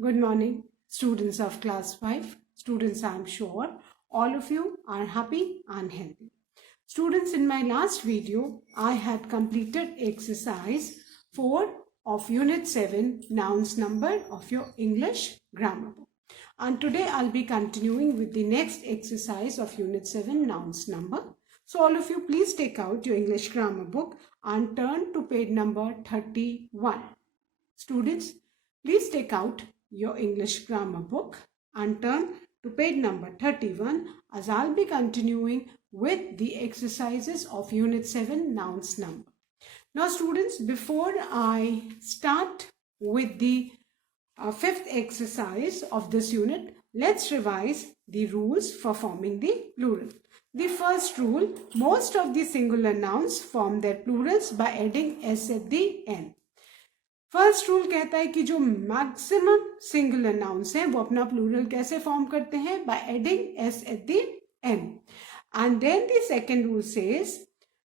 Good morning, students of class 5. Students, I am sure all of you are happy and healthy. Students, in my last video, I had completed exercise 4 of Unit 7, Nouns Number of your English grammar book. And today I'll be continuing with the next exercise of Unit 7, Nouns Number. So all of you, please take out your English grammar book and turn to page number 31. Students, please take out your English grammar book and turn to page number 31 as I'll be continuing with the exercises of Unit 7, Nouns Number. Now students, before I start with the fifth exercise of this unit, let's revise the rules for forming the plural. The first rule, most of the singular nouns form their plurals by adding s at the end. First rule कहता है कि जो maximum singular nouns हैं वो अपना plural कैसे form करते हैं, by adding S at the end. And then the second rule says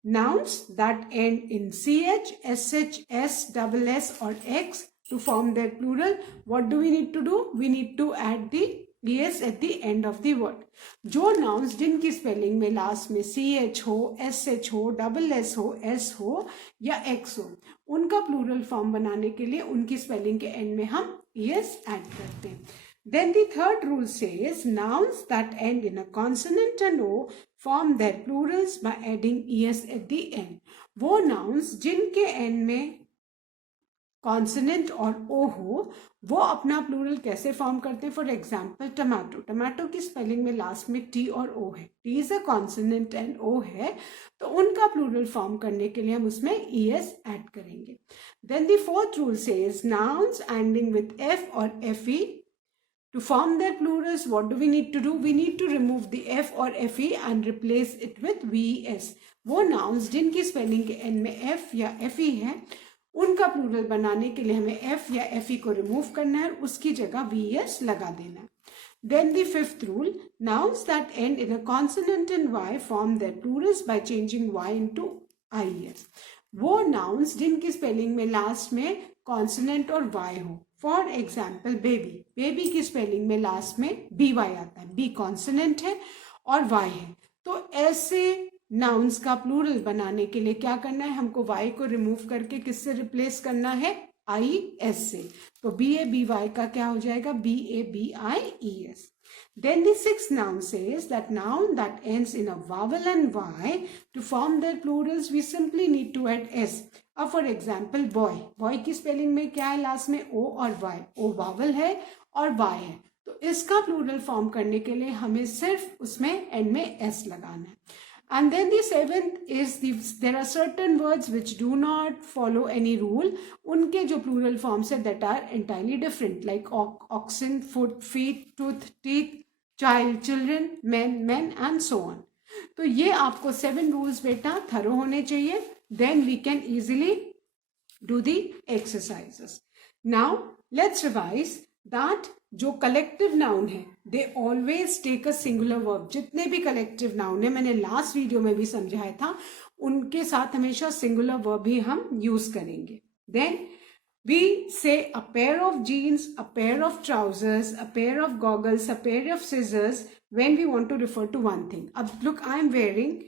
nouns that end in ch, sh, s, double s or x to form their plural, what do we need to do? We need to add the es at the end of the word. जो nouns जिनकी spelling में last में ch हो, sh हो, double s हो, s हो या x हो, उनका प्लूरल फॉर्म बनाने के लिए उनकी स्पेलिंग के एंड में हम es ऐड करते हैं. Then the third rule says nouns that end in a consonant and o form their plurals by adding es at the end. वो nouns जिनके एंड में कॉन्सोनेंट और ओ हो वो अपना प्लूरल कैसे फॉर्म करते हैं. फॉर एग्जाम्पल टमाटो, टमाटो की स्पेलिंग में लास्ट में टी और ओ है, T is a consonant and O है, तो उनका प्लूरल फॉर्म करने के लिए हम उसमें es ऐड करेंगे. Then the fourth rule says nouns ending with f or fe to form their plurals, what do we need to do? We need to remove the f or fe and replace it with ves. वो nouns जिनकी spelling के and में f या fe है उनका plural बनाने के लिए हमें f या fe को रिमूव करना है और उसकी जगह ves लगा देना है. Then the fifth rule, nouns that end in a consonant and y form their plurals by changing y into ies. वो nouns जिनकी स्पेलिंग में लास्ट में कॉन्सोनेंट और y हो. फॉर एग्जाम्पल बेबी, बेबी की स्पेलिंग में लास्ट में B Y आता है, बी कॉन्सोनेंट है और वाई है, तो ऐसे नाउन्स का प्लूरल बनाने के लिए क्या करना है, हमको वाई को रिमूव करके किससे रिप्लेस करना है, आई एस से. तो बी ए बी वाई का क्या हो जाएगा, B A B I E S. Then the sixth noun says that noun that ends in a vowel and y, to form their plurals we simply need to add s. अब for example boy, boy की spelling में क्या है, last में ओ और Y, ओ vowel है और Y है, तो इसका प्लूरल फॉर्म करने के लिए हमें सिर्फ उसमें एंड में एस लगाना है. And then the seventh is there are certain words which do not follow any rule. उनके जो plural forms है that are entirely different, like oxen, foot, feet, tooth, teeth, child, children, men and so on. तो ये आपको 7 rules बेटा thorough होने चाहिए. Then we can easily do the exercises. Now let's revise that जो collective noun है they always take a singular verb. जितने भी कलेक्टिव नाउन है, मैंने लास्ट वीडियो में भी समझाया था, उनके साथ हमेशा सिंगुलर वर्ब ही हम यूज करेंगे. Then we say a pair of jeans, a pair of trousers, a pair of goggles, a pair of scissors when we want to refer to one thing. अब लुक, आई एम वेयरिंग,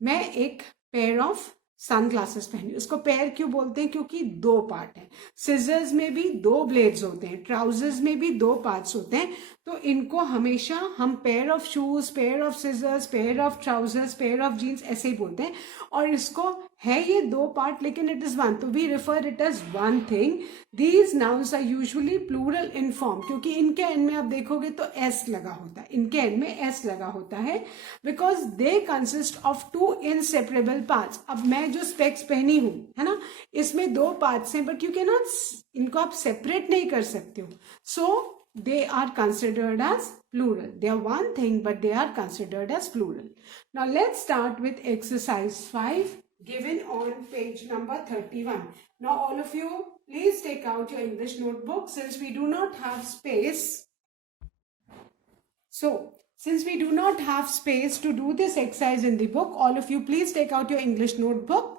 मैं एक pair of sun glasses पहनी. उसको pair क्यों बोलते हैं, क्योंकि दो पार्ट है. सिजर्स में भी दो ब्लेड्स होते हैं, ट्राउजर्स में भी दो पार्ट्स होते हैं, तो इनको हमेशा हम pair of shoes, pair of scissors, pair of trousers, pair of jeans ऐसे ही बोलते हैं. और इसको है ये दो पार्ट लेकिन इट इज वन, तो we refer it as one thing. These nouns are usually plural in form, क्योंकि इनके एंड में आप देखोगे तो एस लगा होता है, इनके एंड में एस लगा होता है, because they consist of two inseparable parts. अब मैं जो स्पेक्स पहनी हूं है ना, इसमें दो पार्ट्स हैं, बट यू कैन नॉट, इनको आप सेपरेट नहीं कर सकते हो. सो they are considered as plural. They are one thing, but they are considered as plural. Now let's start with exercise 5 given on page number 31. Now all of you, please take out your English notebook. Since we do not have space to do this exercise in the book, all of you please take out your English notebook.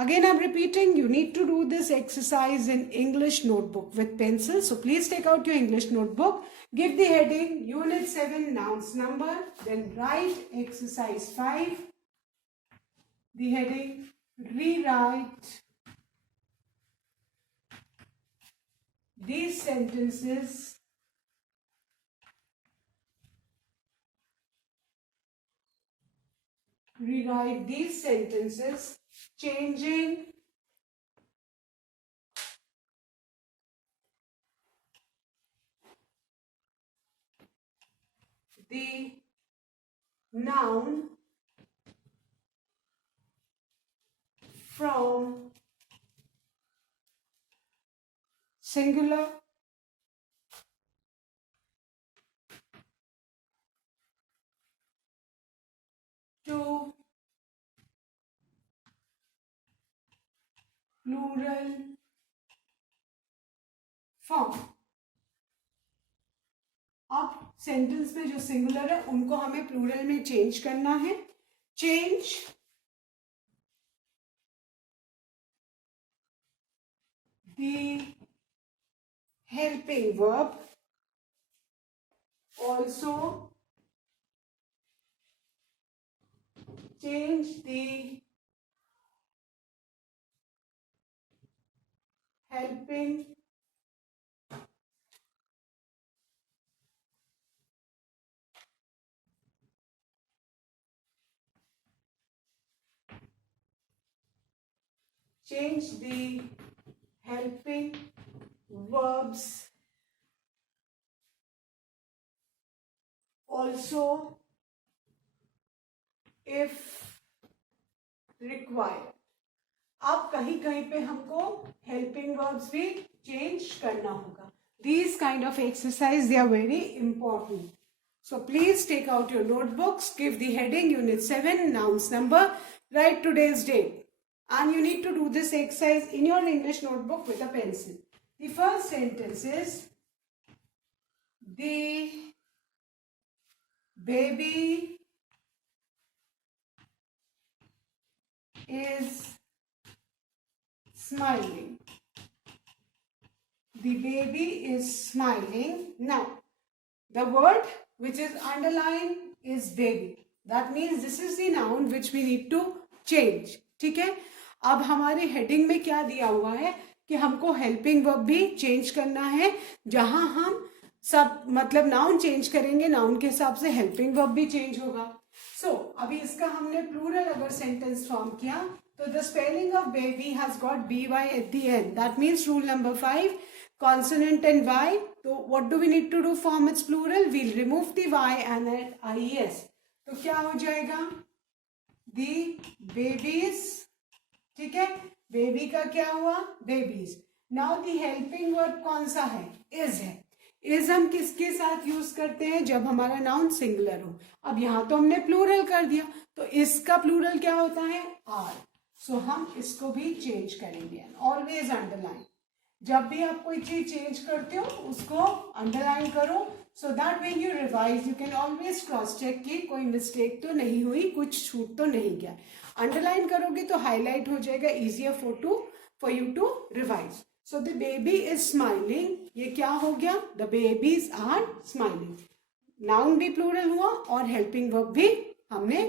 Again, I'm repeating, you need to do this exercise in English notebook with pencil. So please take out your English notebook. Give the heading Unit 7 nouns number. Then write exercise 5. The heading rewrite these sentences changing the noun from singular to plural form. अब sentence में जो singular है उनको हमें plural में change करना है. Change the helping verb also change the helping verbs also if required. अब कहीं कहीं पे हमको helping verbs भी change करना होगा. These kind of exercise, they are very important. So please take out your notebooks, give the heading Unit 7 nouns number, write today's date. And you need to do this exercise in your English notebook with a pencil. The first sentence is, the baby is smiling. The baby is smiling. Now, the word which is underlined is baby. That means this is the noun which we need to change. ठीक है. अब हमारे heading में क्या दिया हुआ है कि हमको हेल्पिंग वर्ब भी चेंज करना है. जहां हम सब मतलब नाउन चेंज करेंगे, नाउन के हिसाब से हेल्पिंग वर्ब भी चेंज होगा. सो अभी इसका हमने प्लूरल अगर सेंटेंस फॉर्म किया तो the spelling of baby has got BY eight the and. That means rule number 5, consonant and Y. So what do we need to do form its plural? We'll remove the Y and add IES. तो क्या हो जाएगा? The babies. ठीक है. Baby का क्या हुआ? Babies. Now the helping word कौन सा है? Is है. Is हम किसके साथ यूज करते हैं? जब हमारा नाउन सिंगुलर हो. अब यहाँ तो हमने प्लूरल कर दिया, तो इसका प्लूरल क्या होता है? आर. सो हम इसको भी चेंज करेंगे. Always underline. जब भी आप कोई चीज चेंज करते हो उसको अंडरलाइन करो, so that when you revise you can always cross check कि कोई मिस्टेक तो नहीं हुई, कुछ छूट तो नहीं गया. अंडरलाइन करोगे तो हाईलाइट हो जाएगा, easier for you to revise. So the baby is smiling. ये क्या हो गया? The babies are smiling. Noun भी प्लूरल हुआ और हेल्पिंग वर्ब भी हमने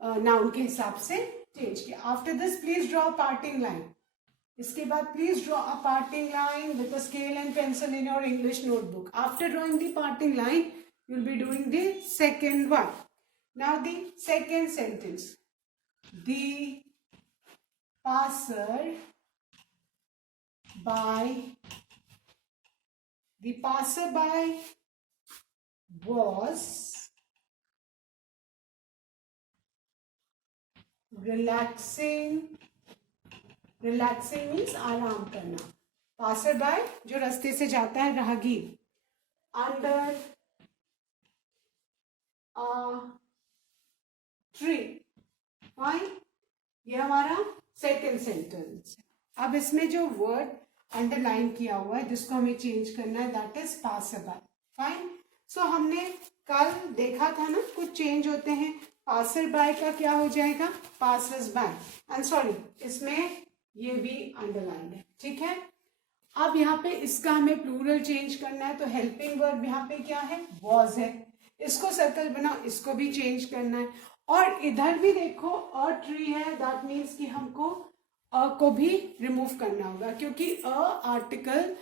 नाउन के हिसाब से चेंज किया. After this please draw parting line. इसके बाद please draw a parting line with a scale and pencil in your English notebook. After drawing the parting line you will be doing the second one. Now the second sentence. The passer by was relaxing. Relaxing means आराम करना. Passer bye जो रास्ते से जाता है, राहगीर. Under a tree. Fine. ये हमारा सेकेंड सेंटेंस. अब इसमें जो वर्ड अंडरलाइन किया हुआ है जिसको हमें चेंज करना है, that is passer by. Fine. So हमने कल देखा था ना, कुछ चेंज होते हैं. पासर बाय का क्या हो जाएगा? Passers by. एंड सॉरी, इसमें ये भी अंडरलाइन है. ठीक है. अब यहाँ पे इसका हमें प्लूरल चेंज करना है, तो हेल्पिंग वर्ब यहाँ पे क्या है? वॉज है. इसको सर्कल बनाओ, इसको भी चेंज करना है. और इधर भी देखो अ ट्री है, दैट मीन्स कि हमको अ को भी रिमूव करना होगा, क्योंकि अ आर्टिकल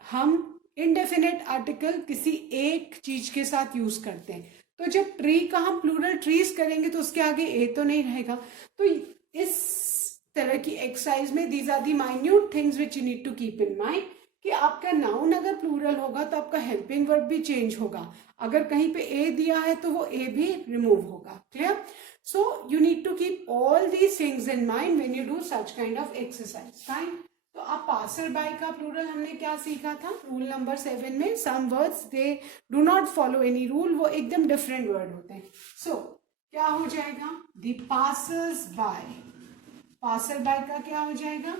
हम इनडेफिनेट आर्टिकल किसी एक चीज के साथ यूज करते हैं. तो जब ट्री का हम प्लूरल ट्रीज करेंगे तो उसके आगे ए तो नहीं रहेगा. तो इस तरह की एक्सरसाइज में these are the minute things which you need to keep in mind कि आपका नाउन अगर प्लूरल होगा तो आपका हेल्पिंग वर्ब भी चेंज होगा. अगर कहीं पे ए दिया है तो वो ए भी रिमूव होगा. Clear? So you need to keep all these things in mind when you do such kind of exercise. Fine. तो अब पासर बाय का प्लूरल हमने क्या सीखा था? रूल नंबर 7 में some words they do not follow any rule, वो एकदम डिफरेंट वर्ड होते हैं. सो क्या हो जाएगा? The passers by. Passer by का क्या हो जाएगा?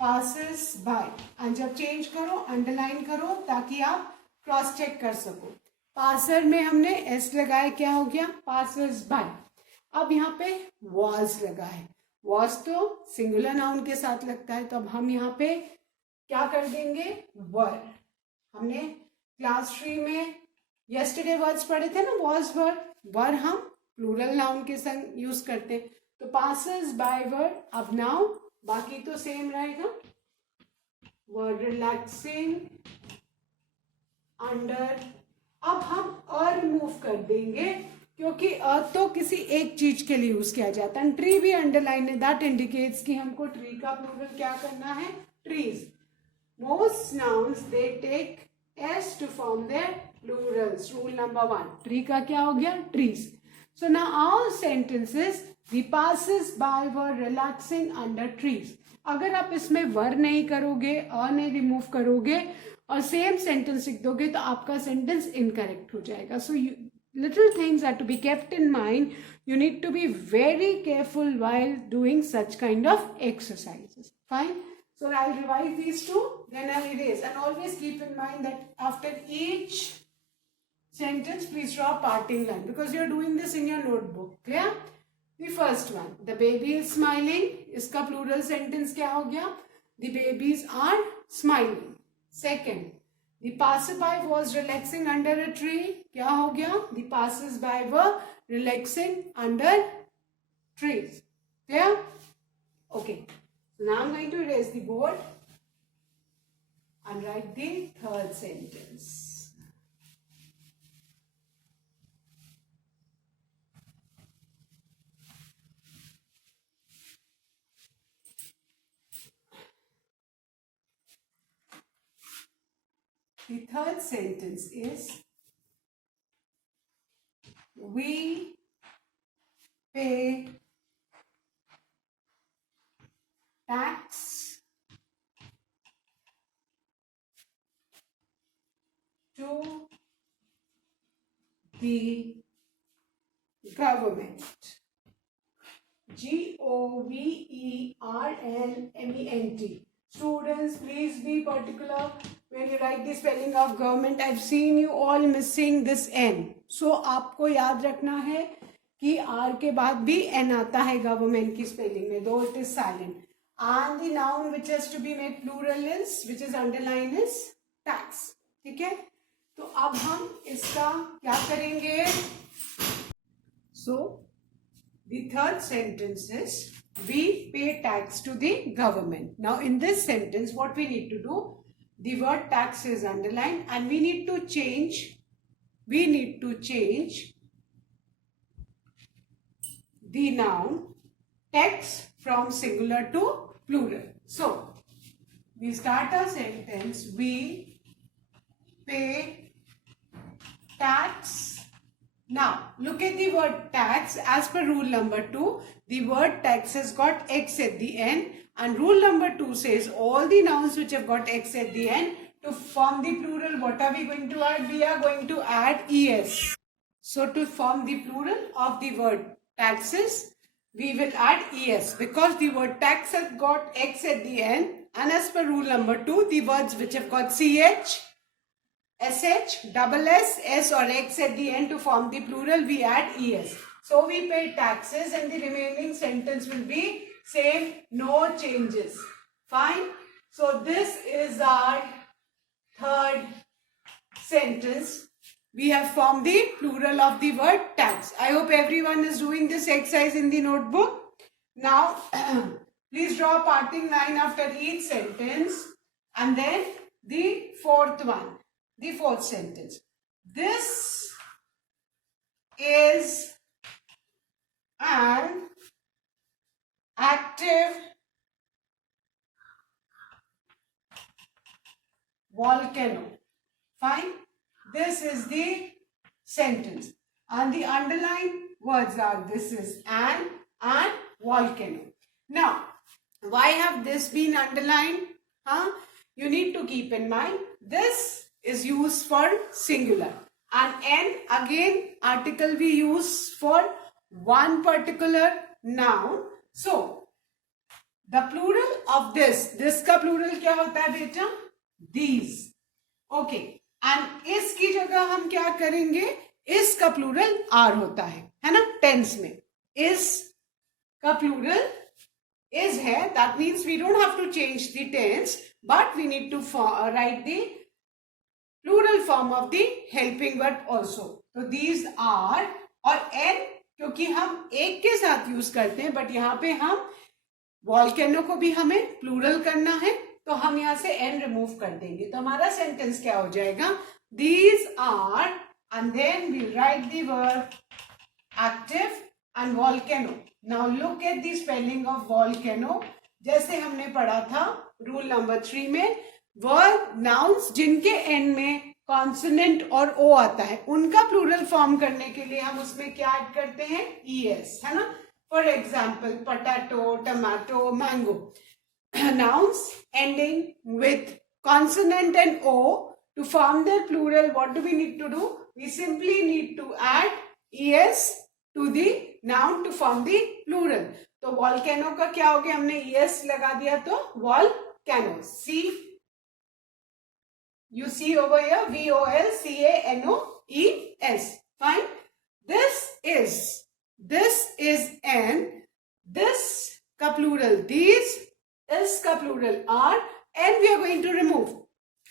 Passers by. एंड जब चेंज करो अंडरलाइन करो ताकि आप क्रॉस चेक कर सको. पासर में हमने एस लगाया, क्या हो गया? Passers bye. अब यहाँ पे वॉज लगा है. वॉज तो सिंगुलर नाउन के साथ लगता है, तो अब हम यहाँ पे क्या कर देंगे? वर. हमने क्लास 3 में यस्टरडे वर्ड्स पढ़े थे ना, वॉज वर. वर हम प्लूरल नाउन के संग यूज करते हैं. तो पासर्स बाय वर. अब नाउ बाकी तो सेम रहेगा. वर रिलैक्सिंग अंडर. अब हम अ रिमूव कर देंगे क्योंकि अ तो किसी एक चीज के लिए यूज किया जाता है. ट्री भी अंडरलाइन है, दैट इंडिकेट्स कि हमको ट्री का प्लूरल क्या करना है? Trees. Most nouns they take S to form their plurals. Rule number 1. Tree का क्या हो गया? Trees. So now our sentences the passes by were relaxing under trees. अगर आप इसमें वर नहीं करोगे, अ नहीं रिमूव करोगे और सेम सेंटेंस लिख दोगे तो आपका सेंटेंस इनकरेक्ट हो जाएगा. सो little things are to be kept in mind. You need to be very careful while doing such kind of exercises. Fine. So I'll revise these two, then I'll erase. And always keep in mind that after each sentence, please draw a parting line because you're doing this in your notebook. Clear? The first one, the baby is smiling. इसका plural sentence क्या हो गया? The babies are smiling. Second, the passerby was relaxing under a tree. क्या हो गया? The passers-by were relaxing under trees. Clear? Okay. Now I'm going to erase the board and write the third sentence. The third sentence is we pay tax to the government. Government. Students, please be particular when you write the spelling of government. I've seen you all missing this N. So आपको याद रखना है कि R के बाद भी N आता है government की spelling में, though it is silent. And the noun which has to be made plural is, which is underlined, is tax. ठीक है? तो अब हम इसका क्या करेंगे? So the third sentence is we pay tax to the government. Now in this sentence what we need to do, the word tax is underlined and we need to change the noun tax from singular to plural. So we start our sentence, we pay tax. Now, look at the word tax. As per rule number 2, the word tax has got X at the end. And rule number 2 says all the nouns which have got X at the end, to form the plural, what are we going to add? We are going to add ES. So, to form the plural of the word taxes, we will add ES. Because the word tax has got X at the end. And as per rule number 2, the words which have got CH, SH, double S, S or X at the end to form the plural, we add ES. So we pay taxes and the remaining sentence will be same, no changes. Fine. So this is our third sentence. We have formed the plural of the word tax. I hope everyone is doing this exercise in the notebook. Now, please draw a parting line after each sentence and then the fourth one, the fourth sentence. This is an active volcano. Fine. This is the sentence. And the underlined words are this is an and volcano. Now, why have this been underlined? You need to keep in mind this is used for singular. And N again article we use for one particular noun. So, the plural of this का plural क्या होता है बेटा? These. Okay. And इसकी जगह हम क्या करेंगे? इस का प्लूरल आर होता है ना टेंस में. इस का प्लूरल is है. That means we don't have to change the tense, but we need to write the plural form of the helping verb also. So these are और n क्योंकि हम एक के साथ यूज करते हैं, बट यहाँ पे हम वॉल्केनो को भी हमें प्लूरल करना है, तो हम यहाँ से n रिमूव कर देंगे. तो हमारा सेंटेंस क्या हो जाएगा? These are and then we write the verb active and volcano. Now look at the spelling of volcano. जैसे हमने पढ़ा था रूल नंबर 3 में, वर्ब नाउन्स जिनके एंड में कॉन्सोनेंट और ओ आता है उनका प्लूरल फॉर्म करने के लिए हम उसमें क्या ऐड करते हैं? ES, है ना. For example potato, tomato, mango. Nouns ending with consonant and O, to form their plural, what do we need to do? We simply need to add ES to the noun to form the plural. तो volcano का क्या हो गया? हमने ES लगा दिया तो volcano. See, you see over here VOLCANOES. Fine. This is an, this का plural these, is का plural are, and we are going to remove.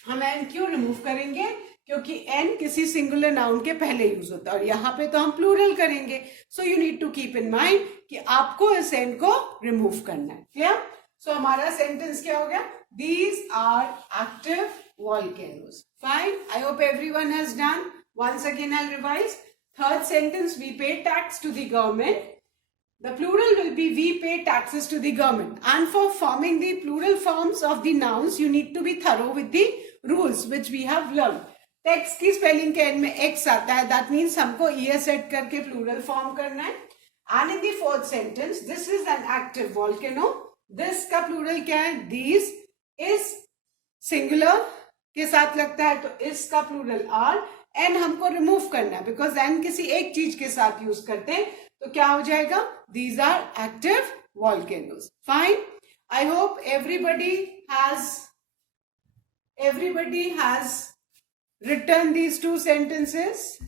हम n क्यों रिमूव करेंगे? क्योंकि n किसी सिंगुलर नाउन के पहले यूज होता है और यहाँ पे तो हम प्लूरल करेंगे. So you need to keep in mind कि आपको इस n को रिमूव करना है. क्लियर? सो हमारा सेंटेंस क्या हो गया? These are active volcanoes. Fine. I hope everyone has done. Once again, I'll revise. Third sentence, we pay tax to the government. The plural will be we pay taxes to the government. And for forming the plural forms of the nouns, you need to be thorough with the rules which we have learned. Tax की spelling के end में x आता है. That means हमको es add करके plural form करना है. And in the fourth sentence, this is an active volcano. This का plural क्या है? These is singular के साथ लगता है तो इस का plural are. n हमको remove करना है because n किसी एक चीज के साथ यूज करते हैं तो क्या हो जाएगा? These are active volcanoes. Fine. I hope everybody has written these two sentences.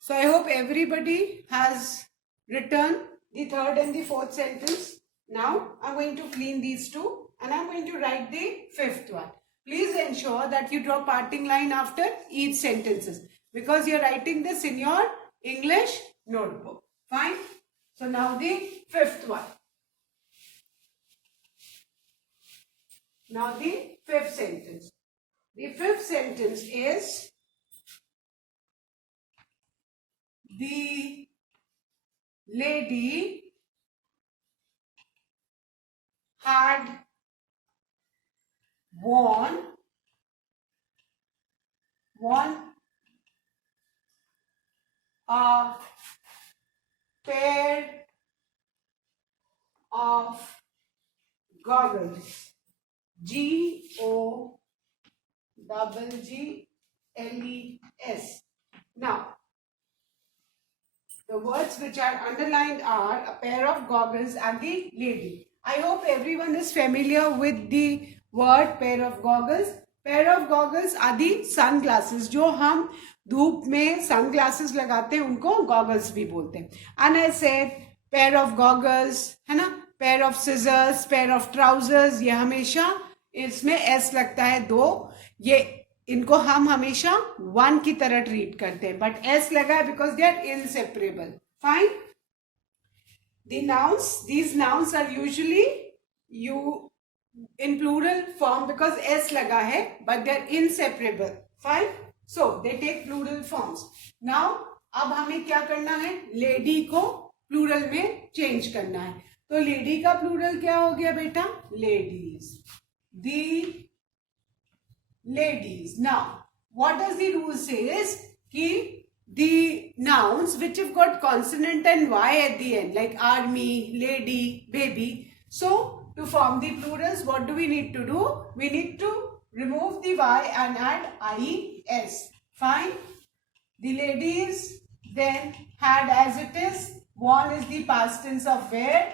So I hope everybody has written the third and the fourth sentence. Now I'm going to clean these two and I'm going to write the fifth one. Please ensure that you draw parting line after each sentences because you're writing this in your English notebook. Fine. So now the fifth one. Now the fifth sentence. The fifth sentence is the lady had won a pair of goggles. GOGGLES. Now, the words which are underlined are a pair of goggles and the lady. I hope everyone is familiar with the word pair of goggles. Pair of goggles आदि sun glasses, जो हम धूप में sun glasses लगाते हैं उनको goggles भी बोलते हैं. And I said pair of goggles, है ना. Pair of scissors, pair of trousers, ये हमेशा इसमें एस लगता है दो. ये इनको हम हमेशा वन की तरह ट्रीट करते हैं, बट एस लगा है because they are inseparable. Fine. The nouns, these nouns are usually in plural form because s laga hai, but they are inseparable. Fine. So they take plural forms. Now अब हमें क्या करना है, lady को plural में change करना है. तो लेडी का प्लूरल क्या हो गया बेटा, ladies. The ladies. Now what does the rule says कि the nouns which have got consonant and y at the end, like army, lady, baby, so to form the plurals, what do we need to do? We need to remove the y and add ies. Fine. The ladies, then had as it is, worn is the past tense of wear.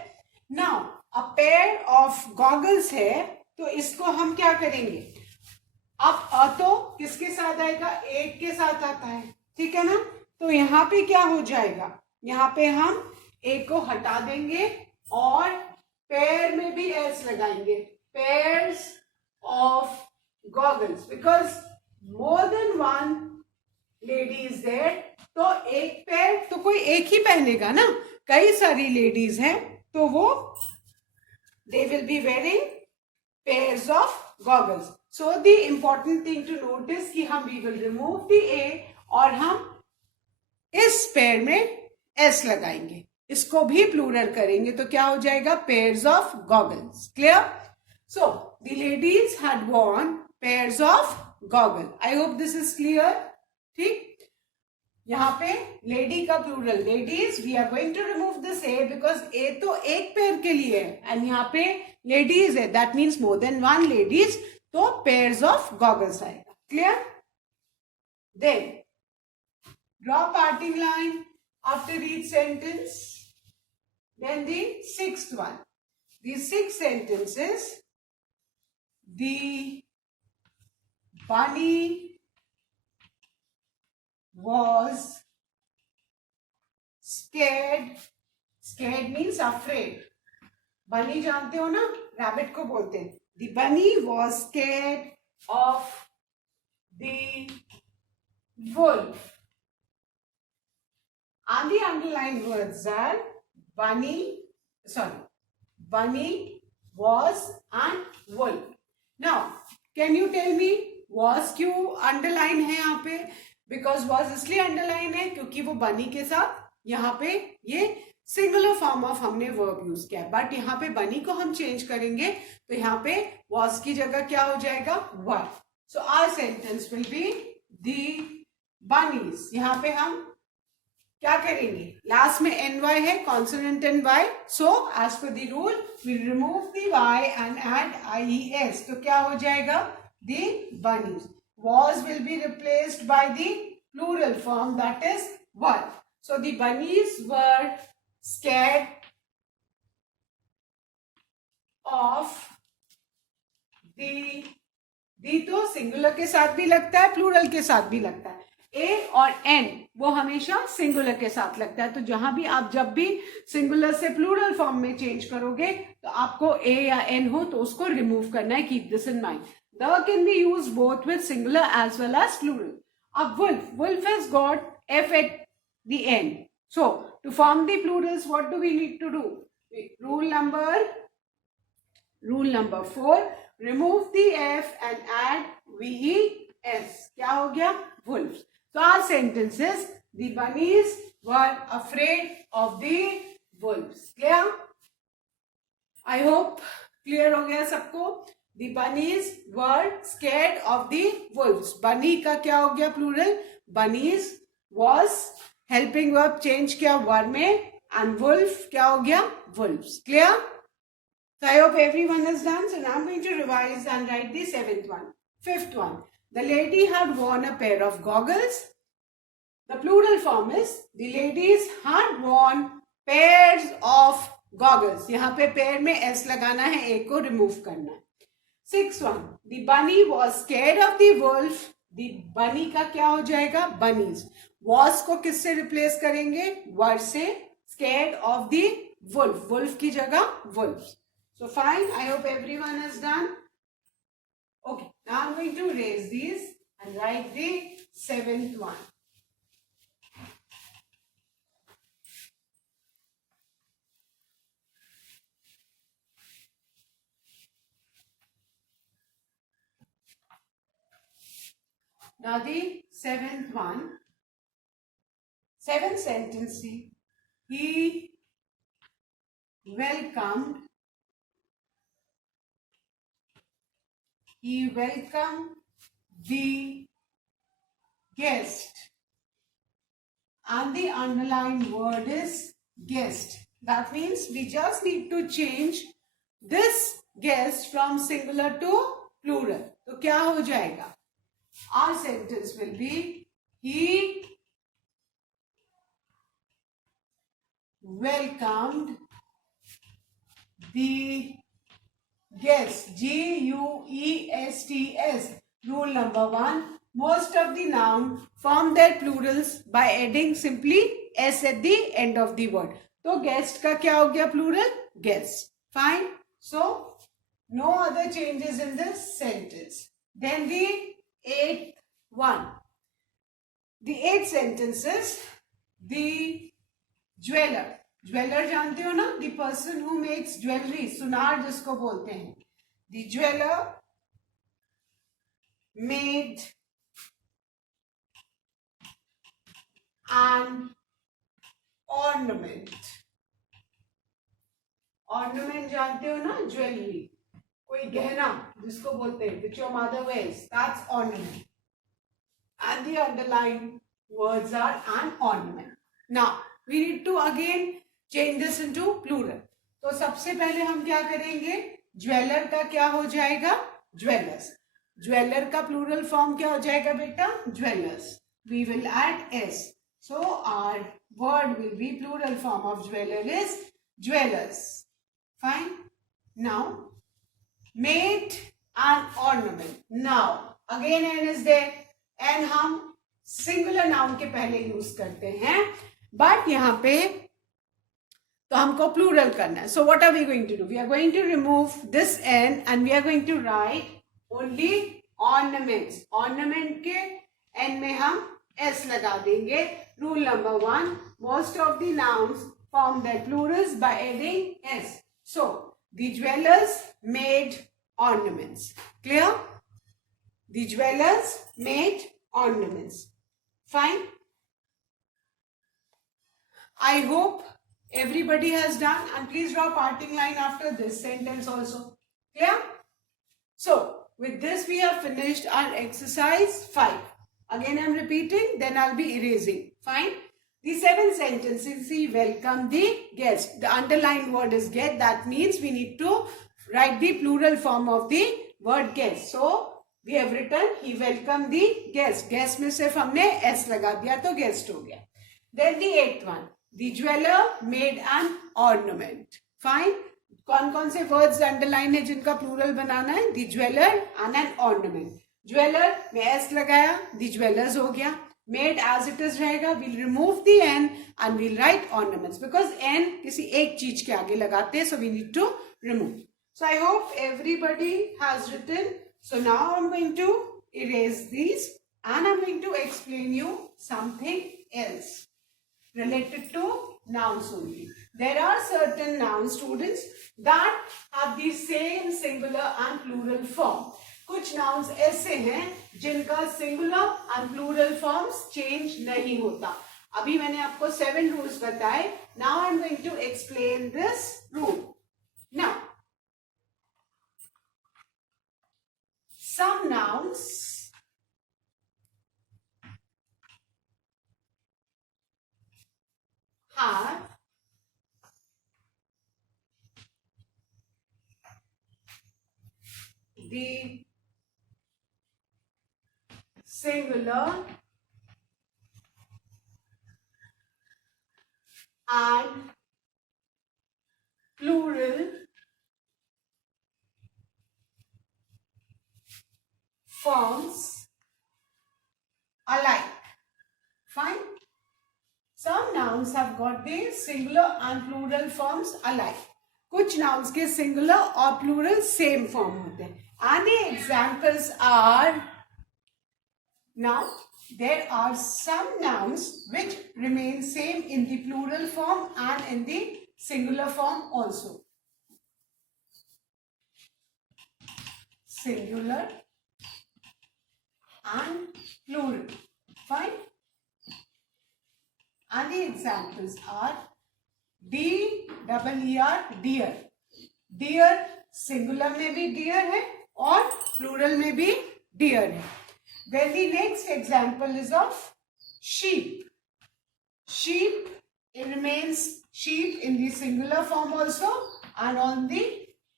Now a pair of goggles है, तो इसको हम क्या करेंगे, अब तो किसके साथ आएगा, एक के साथ आता है, ठीक है ना. तो यहाँ पे क्या हो जाएगा, यहाँ पे हम एक को हटा देंगे और पेयर में भी एस लगाएंगे. Pairs of goggles, because more than one lady is there. तो एक पेयर तो कोई एक ही पहनेगा ना, कई सारी लेडीज हैं तो वो they will be wearing pairs of goggles. So the important thing to note is कि हम we will remove the a और हम इस पेयर में s लगाएंगे, इसको भी प्लूरल करेंगे तो क्या हो जाएगा, pairs of goggles. Clear? So the ladies had worn pairs of goggles. I hope this is clear. ठीक. यहाँ पे लेडी का plural ladies, we are going to remove this A because A तो एक पेयर के लिए है एंड यहाँ पे लेडीज है, that means more than one ladies, तो पेयर्स ऑफ गॉगल्स आएगा. Clear. Then draw parting line after each sentence. Then the sixth one, the sixth sentence is the bunny was scared. Scared means afraid. bunny जानते हो ना, rabbit को बोलते हैं. The bunny was scared of the wolf. And the underlined words are bunny was and wolf. Now can you tell me was क्यों underline है यहाँ पे? बिकॉज वॉज इसलिए अंडरलाइन है क्योंकि वो बनी के साथ यहाँ पे ये सिंगुलर फॉर्म ऑफ हमने वर्ब यूज किया है, बट यहाँ पे बनी को हम चेंज करेंगे तो यहाँ पे वॉज की जगह क्या हो जाएगा, were. So our sentence will be the bunnies. यहाँ पे हम क्या करेंगे, लास्ट में एनवाई है, consonant and Y, so as per the rule we remove the Y and add IES. तो क्या हो जाएगा, the bunnies. Was will be replaced by the plural form, that is were. So the bunnies were scared of the तो singular के साथ भी लगता है, प्लूरल के साथ भी लगता है. ए और एन वो हमेशा सिंगुलर के साथ लगता है, तो जहां भी आप जब भी सिंगुलर से प्लूरल फॉर्म में चेंज करोगे तो आपको ए या एन हो तो उसको रिमूव करना है. Keep this in mind. The can be used both with singular as well as plural. A wolf has got f at the end. So to form the plurals, what do we need to do? Rule number 4. Remove the f and add ves. क्या हो गया, wolves. So our sentence is the bunnies were afraid of the wolves. Clear? I hope clear हो गया सबको. The bunnies were scared of the wolves. Bunny का क्या हो गया plural? Bunnies was helping verb change किया were में and wolf क्या हो गया, wolves. Clear? So I hope everyone is done. So now I'm going to revise and write the seventh one. Fifth one. The lady had worn a pair of goggles. The plural form is the ladies had worn pairs of goggles. यहाँ पे pair में s लगाना है, एक को remove करना है. Sixth one, the bunny was scared of the wolf. The bunny का क्या हो जाएगा? bunnies. was को किससे रिप्लेस करेंगे? were से. scared of the wolf. wolf की जगह wolves. So fine. I hope everyone has done. Okay. Now I'm going to erase these and write the seventh one. Now the seventh one, seventh sentence, he welcomed the guest, and the underlined word is guest. That means we just need to change this guest from singular to plural. तो क्या हो जाएगा? Our sentence will be, he welcomed the guests. Guests. Rule number 1. Most of the noun form their plurals by adding simply s at the end of the word. तो guest का क्या हो गया plural? Guests. Fine. So no other changes in this sentence. Then the eighth one. The eighth sentence is, the jeweler. Jeweller जानते हो ना? the person who makes jewelry, सुनार जिसको बोलते हैं. The jeweler made an ornament. ornament जानते हो ना? ज्वेलरी, कोई गहना जिसको बोलते हैं, which your mother wears, that's ornament. And the underlined words are an ornament. Now we need to again change this into plural. तो सबसे पहले हम क्या करेंगे? ज्वेलर का क्या हो जाएगा? ज्वेलर्स. ज्वेलर का प्लूरल फॉर्म क्या हो जाएगा बेटा? Jewellers. We will add s. So our word will be, plural form of jeweler is jewelers. Fine. Now made an ornament. Now again n is there. n हम singular noun के पहले use करते हैं, but यहाँ पे तो हमको plural करना है. So what are we going to do? We are going to remove this N and we are going to write only ornaments. Ornament के एन में हम एस लगा देंगे. Rule number 1, most of the nouns form their plurals by adding S. So the jewellers made ornaments. Clear? The jewelers made ornaments. Fine. I hope everybody has done, and please draw parting line after this sentence also. Clear? So with this we have finished our exercise 5. Again I am repeating, then I'll be erasing. Fine. The 7 sentences, he welcomed the guest. The underlined word is get. That means we need to write the plural form of the word guest. So we have written, he welcomed the guest. Guest में सिर्फ हमने s लगा दिया तो guest हो गया. Then the 8th one, the jeweler made an ornament. Fine. कौन कौन से words underline है जिनका plural बनाना है? The jeweler and an ornament. Jeweler में s लगाया, the jewelers हो गया. Made as it is रहेगा. We'll remove the n and we'll write ornaments because n किसी एक चीज के आगे लगाते हैं, so we need to remove. So I hope everybody has written. So now I'm going to erase these and I'm going to explain you something else related to nouns only. There are certain noun students that have the same singular and plural form. कुछ nouns ऐसे हैं जिनका singular and plural forms change नहीं होता. अभी मैंने आपको 7 rules बताए. Now I'm going to explain this rule. Now some nouns have the singular and plural forms alike. Fine. Some nouns have got the singular and plural forms alike. कुछ nouns के singular और plural same form होते हैं. And the examples are, now there are some nouns which remain same in the plural form and in the singular form also. Singular and plural. Fine. And the examples are D-E-E-R, dear. Dear singular में भी dear है और plural में भी dear है. Then the next example is of sheep. Sheep, it remains sheep in the singular form also and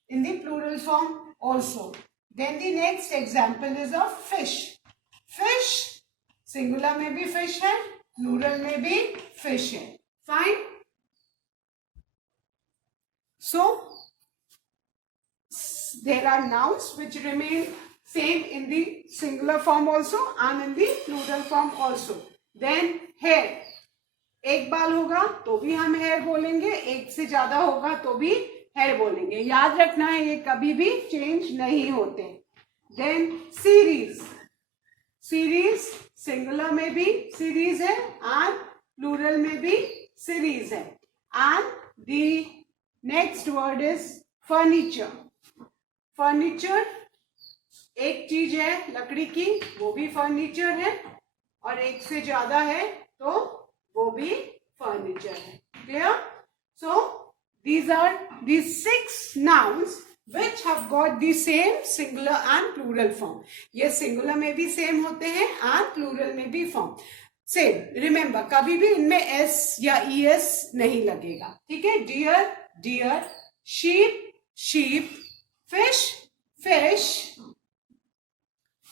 in the plural form also. Then the next example is of fish. Fish, singular में भी fish है, plural में भी fish है. Fine. So there are nouns which remain same in the singular form also and in the plural form also. Then hair. एक बाल होगा तो भी हम hair बोलेंगे, एक से ज्यादा होगा तो भी hair बोलेंगे. याद रखना है ये कभी भी change नहीं होते. Then series. Series singular में भी series है and plural में भी series है. And the next word is furniture. Furniture एक चीज है लकड़ी की, वो भी फर्नीचर है और एक से ज्यादा है तो वो भी फर्नीचर है. Clear? So these are the 6 nouns which have got the same singular and plural form. ये singular में भी same होते हैं and plural में भी form same. Remember कभी भी इनमें s या es नहीं लगेगा. ठीक है? Deer, deer, sheep, sheep, fish, fish,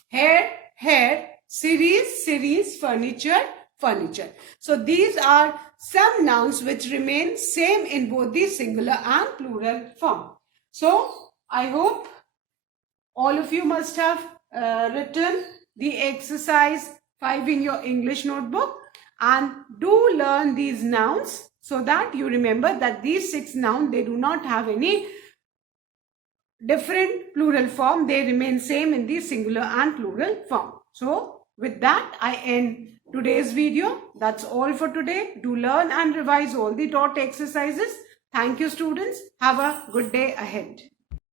hair, hair, series, series, furniture, furniture. So these are some nouns which remain same in both the singular and plural form. So I hope all of you must have written the exercise 5 in your English notebook and do learn these nouns so that you remember that these 6 nouns, they do not have any different plural form. They remain same in the singular and plural form. So with that I end today's video. That's all for today. Do learn and revise all the taught exercises. Thank you students. Have a good day ahead.